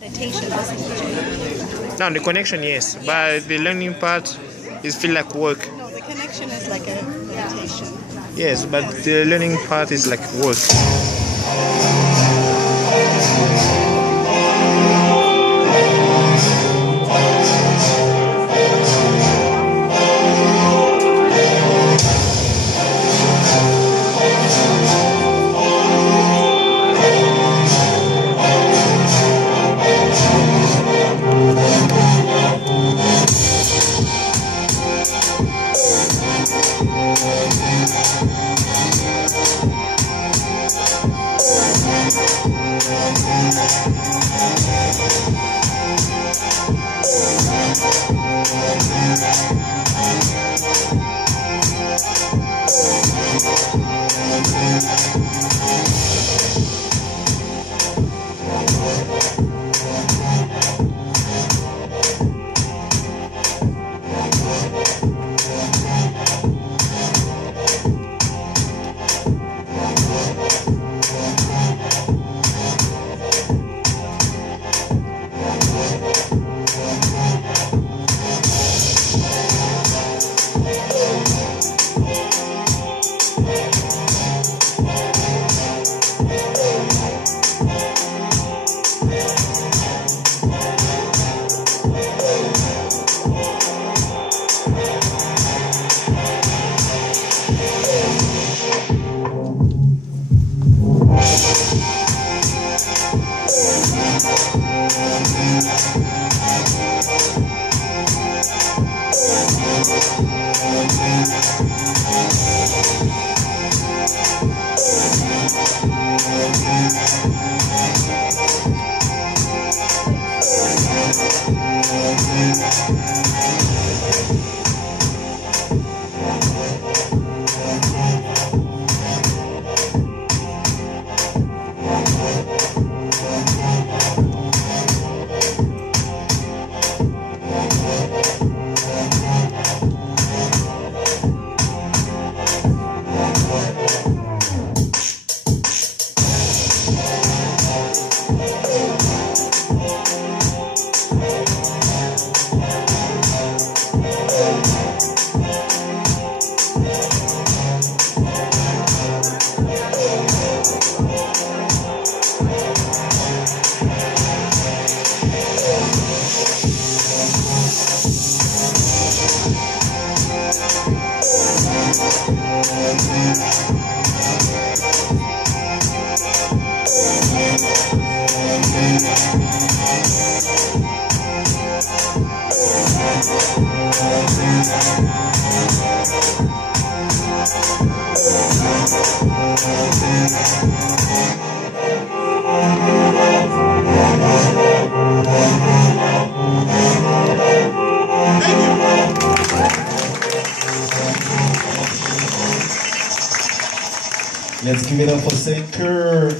Meditation, basically. No, the connection, yes, but the learning part is feel like work. No, the connection is like a meditation. Yes, but the learning part is like work. Let's give it up for St. Kerr.